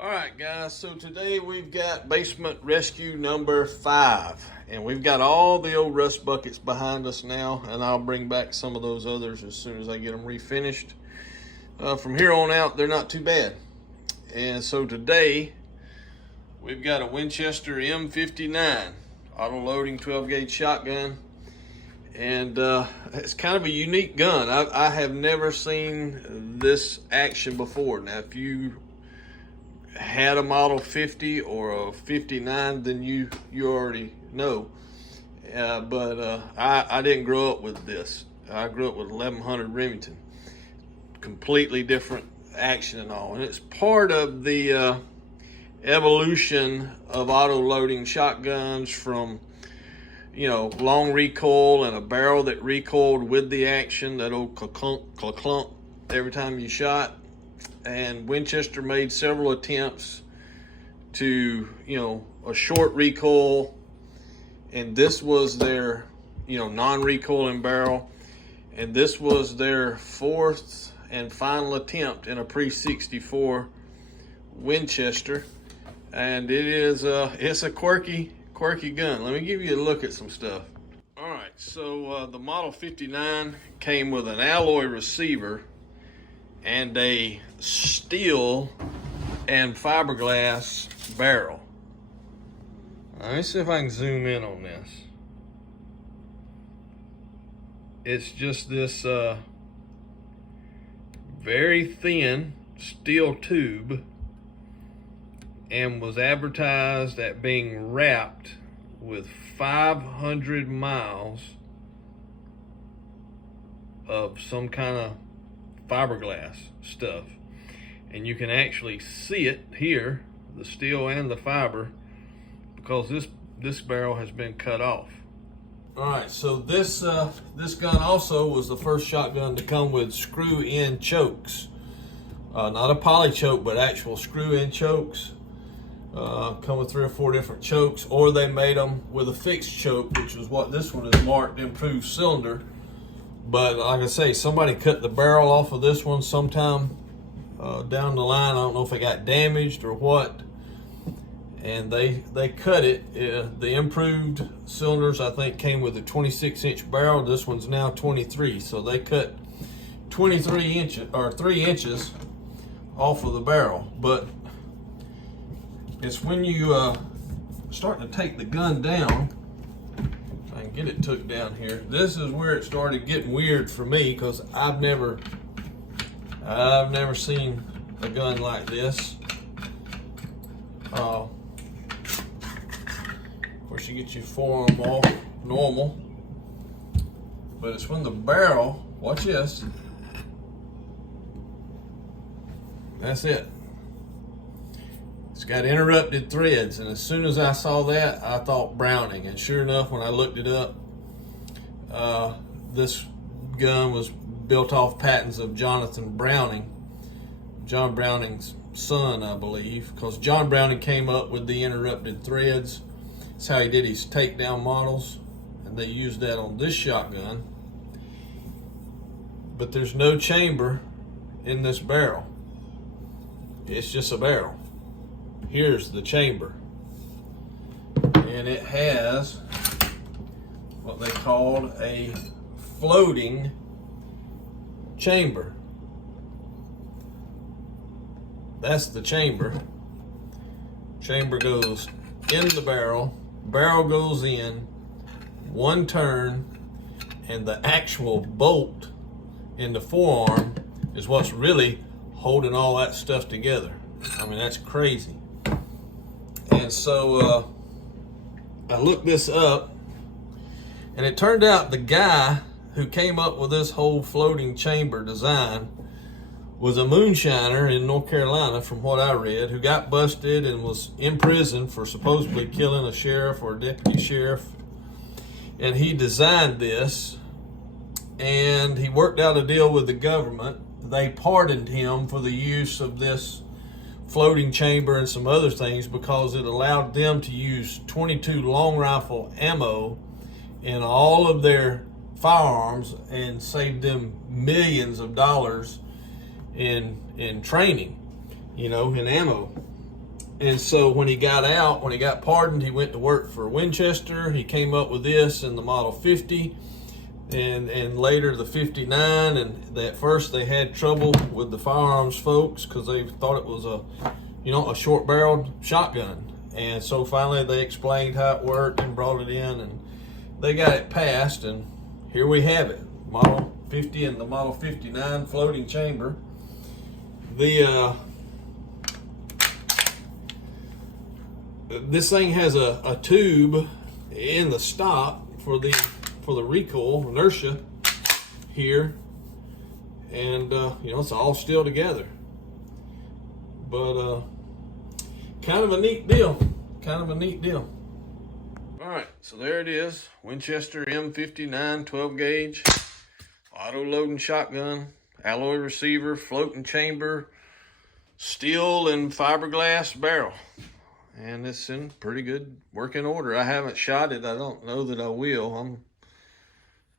All right, guys, so today we've got basement rescue number 5, and we've got all the old rust buckets behind us now, and I'll bring back some of those others as soon as I get them refinished. From here on out, they're not too bad. And so today we've got a Winchester M59 auto loading 12 gauge shotgun, and it's kind of a unique gun. I have never seen this action before. Now, if you had a model 50 or a 59, then you already know. But I didn't grow up with this. I grew up with 1100 Remington. Completely different action and all. And it's part of the evolution of auto loading shotguns from, long recoil and a barrel that recoiled with the action, that old clunk every time you shot. And Winchester made several attempts to, a short recoil, and this was their, non-recoiling barrel, and this was their 4th and final attempt in a pre-64 Winchester, and it's a quirky gun. Let me give you a look at some stuff. All right, so the Model 59 came with an alloy receiver and a steel and fiberglass barrel. Let me see if I can zoom in on this. It's just this very thin steel tube, and was advertised at being wrapped with 500 miles of some kind of fiberglass stuff, and you can actually see it here, the steel and the fiber, because this barrel has been cut off. All right, so this gun also was the first shotgun to come with screw-in chokes, not a poly choke, but actual screw-in chokes. Come with 3 or 4 different chokes, or they made them with a fixed choke, which is what this one is marked improved cylinder. But like I say, somebody cut the barrel off of this one sometime down the line. I don't know if it got damaged or what. And they cut it. The improved cylinders, I think, came with a 26-inch barrel. This one's now 23. So they cut 23 inches or 3 inches off of the barrel. But it's when you start to take the gun down, I can get it took down here. This is where it started getting weird for me, because I've never seen a gun like this. Of course, you get your forearm off normal, but it's when the barrel, watch this, that's it. It's got interrupted threads, and as soon as I saw that, I thought Browning, and sure enough, when I looked it up, this gun was built off patents of Jonathan Browning, John Browning's son, I believe, because John Browning came up with the interrupted threads. That's how he did his takedown models, and they used that on this shotgun. But there's no chamber in this barrel. It's just a barrel. Here's the chamber, and it has what they called a floating chamber. That's the chamber. Chamber goes in the barrel, barrel goes in, one turn, and the actual bolt in the forearm is what's really holding all that stuff together. I mean, that's crazy. And so I looked this up, and it turned out the guy who came up with this whole floating chamber design was a moonshiner in North Carolina, from what I read, who got busted and was in prison for supposedly killing a sheriff or a deputy sheriff. And he designed this, and he worked out a deal with the government. They pardoned him for the use of this floating chamber and some other things, because it allowed them to use .22 long rifle ammo in all of their firearms and saved them millions of dollars in training, in ammo. And so when he got out, when he got pardoned, he went to work for Winchester. He came up with this in the Model 50 and later the 59. And at first they had trouble with the firearms folks because they thought it was a short-barreled shotgun. And so finally they explained how it worked and brought it in, and they got it passed, and here we have it. Model 50 and the Model 59 floating chamber. This thing has a tube in the stop for the recoil inertia here, and it's all still together. But kind of a neat deal. All right, so there it is. Winchester M59 12 gauge auto loading shotgun, alloy receiver, floating chamber, steel and fiberglass barrel. And it's in pretty good working order. I haven't shot it. I don't know that I will.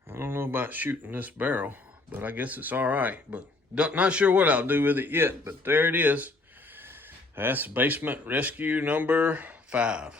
I don't know about shooting this barrel, but I guess it's all right. But not sure what I'll do with it yet, but there it is. That's basement rescue number 5.